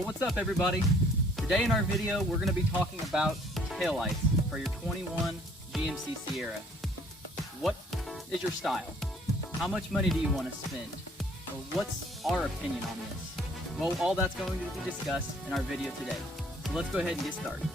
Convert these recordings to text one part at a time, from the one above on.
Well, what's up everybody? Today in our video we're going to be talking about taillights for your 21 GMC Sierra. What is your style? How much money do you want to spend? Well, what's our opinion on this? Well, all that's going to be discussed in our video today. So let's go ahead and get started.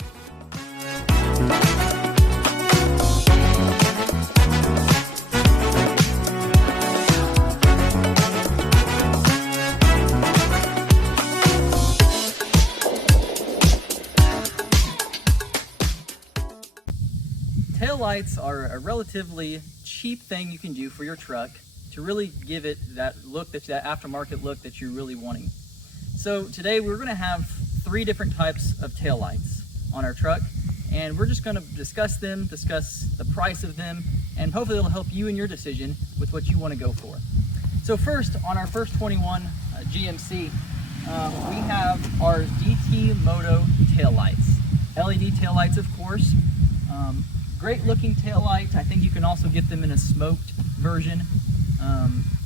Taillights are a relatively cheap thing you can do for your truck to really give it that look, that aftermarket look that you're really wanting. So today we're going to have 3 different types of taillights on our truck, and we're just going to discuss them, discuss the price of them, and hopefully it'll help you in your decision with what you want to go for. So first, on our first 21 GMC, we have our DT Moto taillights. LED taillights, of course. Great looking taillights. I think you can also get them in a smoked version,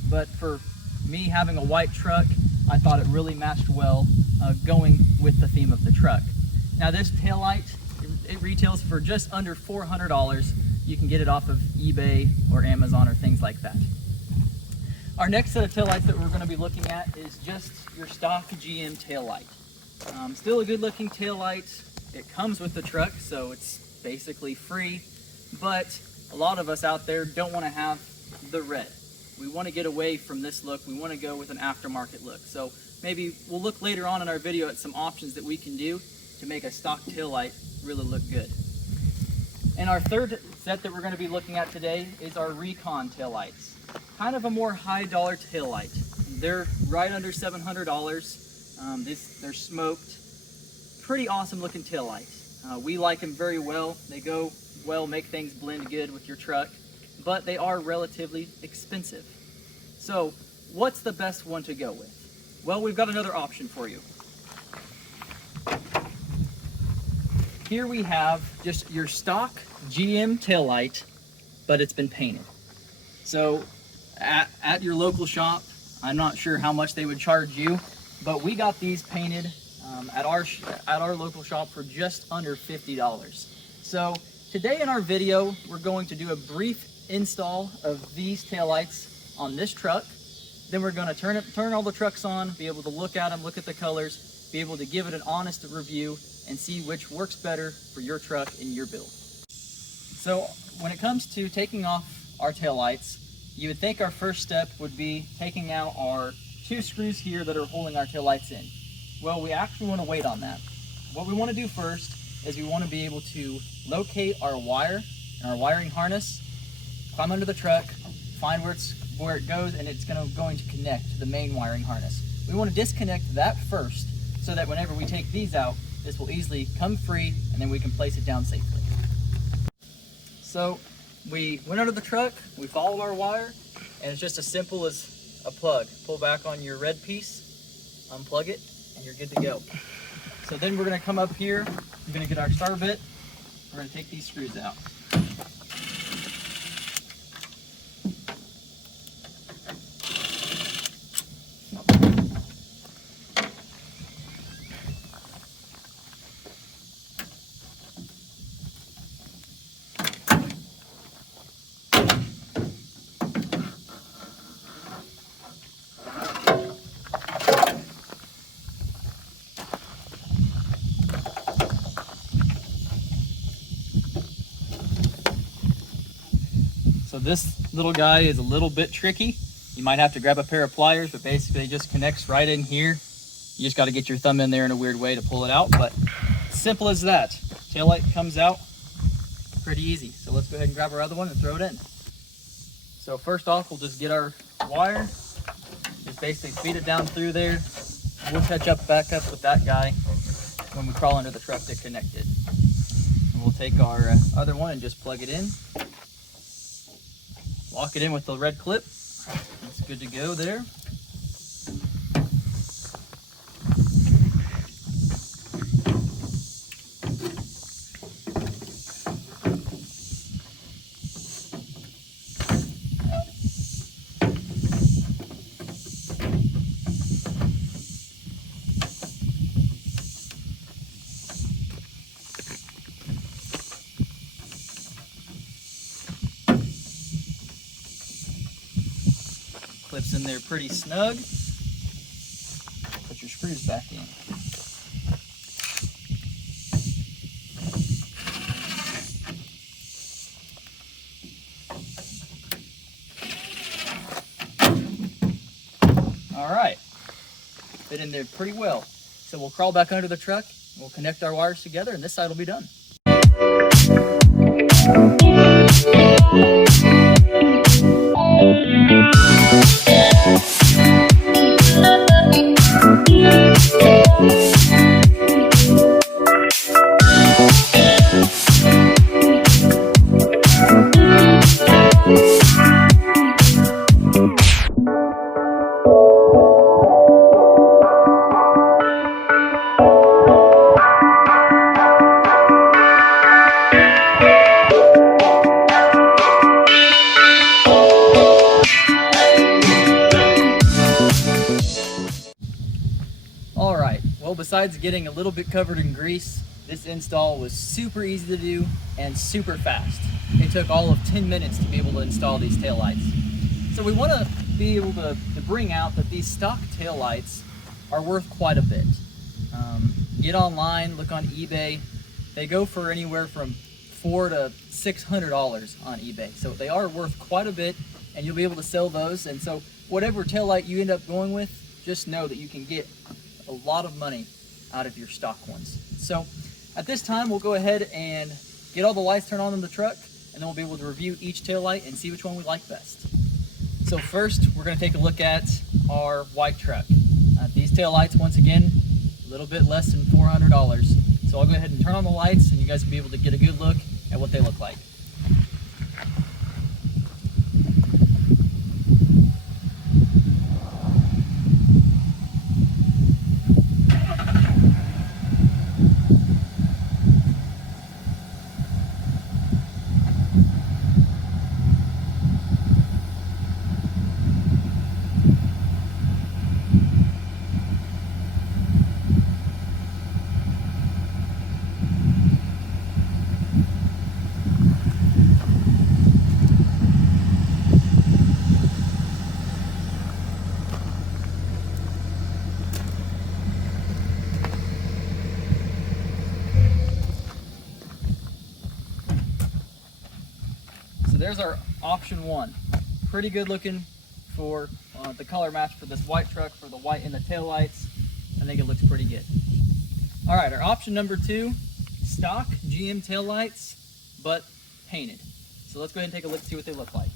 but for me, having a white truck, I thought it really matched well going with the theme of the truck. Now this taillight, it retails for just under $400. You can get it off of eBay or Amazon or things like that. Our next set of taillights that we're going to be looking at is just your stock GM taillight. Still a good looking taillight. It comes with the truck, so it's basically free, but a lot of us out there don't want to have the red. We want to get away from this look. We want to go with an aftermarket look. So maybe we'll look later on in our video at some options that we can do to make a stock taillight really look good. And our third set that we're going to be looking at today is our Recon taillights. Kind of a more high dollar taillight. They're right under $700. They're smoked. Pretty awesome looking taillights. We like them very well. They go well, make things blend good with your truck, but they are relatively expensive. So what's the best one to go with? Well, we've got another option for you. Here we have just your stock GM taillight, but it's been painted. So at your local shop, I'm not sure how much they would charge you, but we got these painted at our local shop for just under $50. So today in our video, we're going to do a brief install of these taillights on this truck. Then we're going to turn all the trucks on, be able to look at them, look at the colors, be able to give it an honest review and see which works better for your truck and your build. So when it comes to taking off our taillights, you would think our first step would be taking out our 2 screws here that are holding our taillights in. Well, we actually want to wait on that. What we want to do first is we want to be able to locate our wire and our wiring harness, climb under the truck, find where it goes, and it's going to connect to the main wiring harness. We want to disconnect that first so that whenever we take these out, this will easily come free and then we can place it down safely. So we went under the truck, we followed our wire, and it's just as simple as a plug. Pull back on your red piece, unplug it, and you're good to go. So then we're going to come up here, we're going to get our star bit, we're going to take these screws out. So this little guy is a little bit tricky. You might have to grab a pair of pliers, but basically it just connects right in here. You just got to get your thumb in there in a weird way to pull it out, but simple as that. Taillight comes out pretty easy. So let's go ahead and grab our other one and throw it in. So first off, we'll just get our wire, just basically feed it down through there. We'll catch back up with that guy when we crawl under the truck to connect it. And we'll take our other one and just plug it in. Lock it in with the red clip. It's good to go there. Clips in there pretty snug. Put your screws back in. All right, fit in there pretty well. So we'll crawl back under the truck, we'll connect our wires together, and this side will be done. Well, besides getting a little bit covered in grease, this install was super easy to do and super fast. It took all of 10 minutes to be able to install these taillights. So we want to be able to bring out that these stock taillights are worth quite a bit. Get online, look on eBay. They go for anywhere from $400 to $600 on eBay. So they are worth quite a bit, and you'll be able to sell those. And so whatever taillight you end up going with, just know that you can get a lot of money out of your stock ones. So at this time, we'll go ahead and get all the lights turned on in the truck, and then we'll be able to review each taillight and see which one we like best. So first, we're going to take a look at our white truck. These taillights, once again, a little bit less than $400. So I'll go ahead and turn on the lights, and you guys will be able to get a good look at what they look like. There's our option one. Pretty good looking for the color match for this white truck, for the white in the taillights. I think it looks pretty good. All right, our option number two, stock GM taillights, but painted. So let's go ahead and take a look and see what they look like.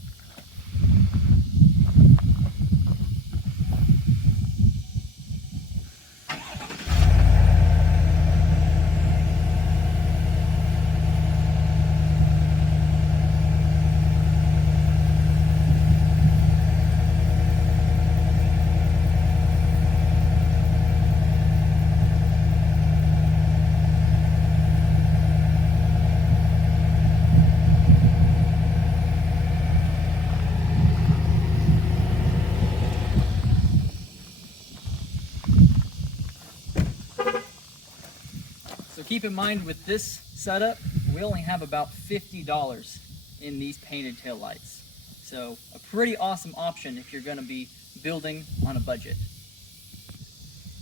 So keep in mind, with this setup, we only have about $50 in these painted taillights. So a pretty awesome option if you're going to be building on a budget.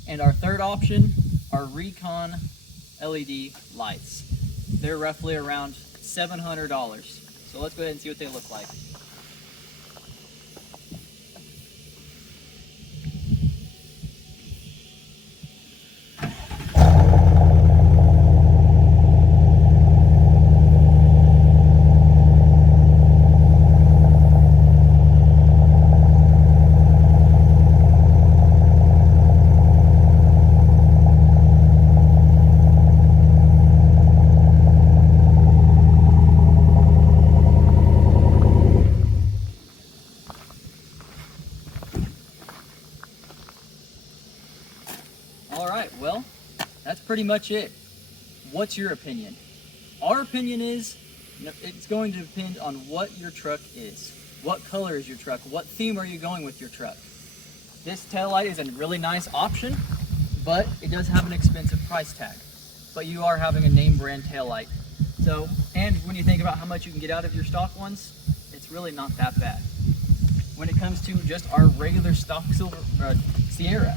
And our third option are Recon LED lights. They're roughly around $700. So let's go ahead and see what they look like. Well, that's pretty much it. What's your opinion? Our opinion is it's going to depend on what your truck is. What color is your truck? What theme are you going with your truck? This taillight is a really nice option, but it does have an expensive price tag. But you are having a name brand taillight. So, and when you think about how much you can get out of your stock ones, it's really not that bad. when it comes to just our regular stock Sierra.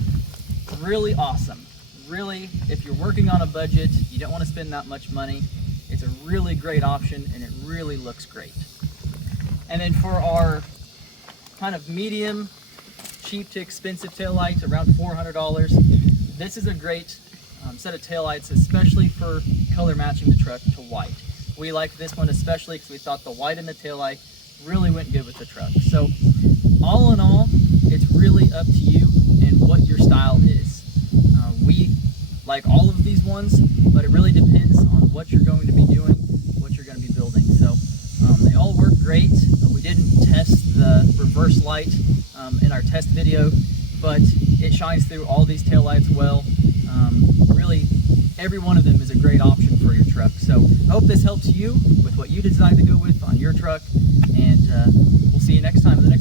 Really awesome. Really, if you're working on a budget, you don't want to spend that much money, it's a really great option and it really looks great. And then for our kind of medium, cheap to expensive taillights, around $400, this is a great set of taillights, especially for color matching the truck to white. We like this one especially because we thought the white in the taillight really went good with the truck. So all in all, it's really up to you and what your style is. We like all of these ones, but it really depends on what you're going to be doing, what you're going to be building. So they all work great. We didn't test the reverse light in our test video, but it shines through all these taillights well. Really, every one of them is a great option for your truck. So I hope this helps you with what you decide to go with on your truck, and we'll see you next time in the next